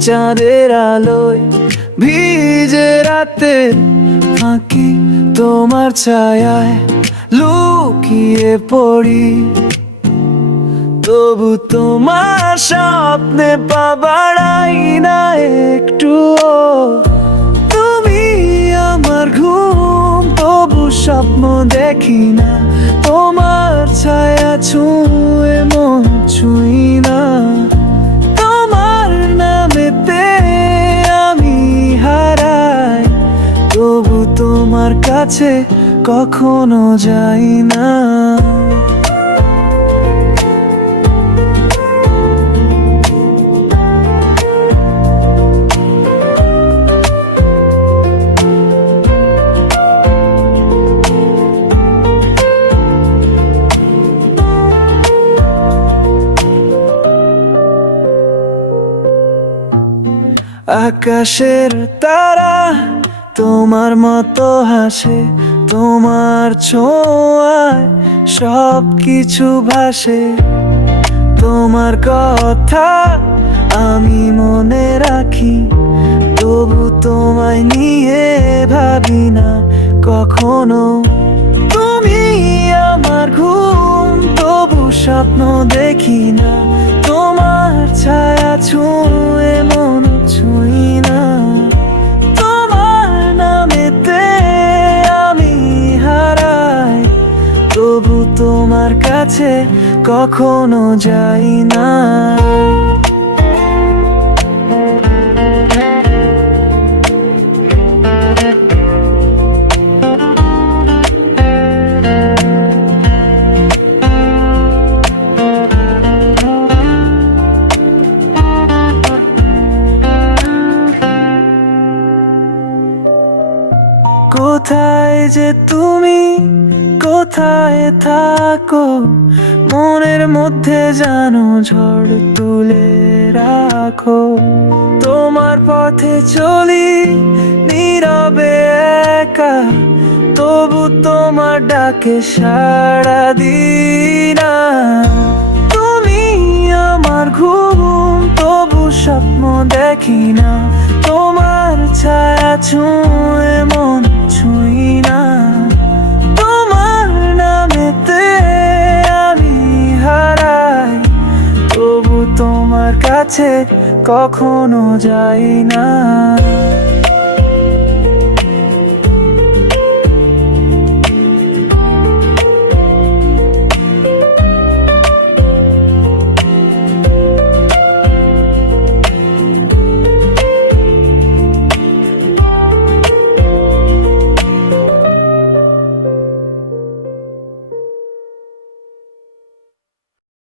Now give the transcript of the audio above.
চাঁদের আলোয় ভিজে রাতের ফাঁকি তোমার ছায়ায় লুকিয়ে পড়ি। তবু তোমার স্বপ্নে পা বাড়াই না একটুও। তুমি আমার ঘুম, তবু স্বপ্ন দেখি না। তোমার ছায়া ছুঁয়ে মন ছুঁই না। তোমার নামেতে আমি হারাই, তবু তোমার কাছে কখনো যাই না। আকাশের তারা তোমার মতো হাসে, তোমার ছোঁয়ায় সব কিছু ভাসে। তোমার কথা আমি মনে রাখি, তবু তোমায় নিয়ে ভাবি না কখনো। তুমি আমার ঘুম, তবু স্বপ্ন দেখি না। তোমার ছায়া ছুঁয়ে মন ছুঁই না। তোমার নামেতে আমি হারাই, তবু তোমার কাছে কখনো যাই না। কোথায় যে তুমি, কোথায় থাকো, মনের মধ্যে জানো ঝড় তুলে রাখো। তোমার পথে চলি নীরবে একা, তবু তোমার ডাকে সাড়া দিই না। তুমি আমার ঘুম, তবু স্বপ্ন দেখি না। তোমার ছায়া ছুঁয়ে মন ছুঁই না। তোমার নামেতে আমি হারাই, তবু তোমার কাছে কখনো যাই না।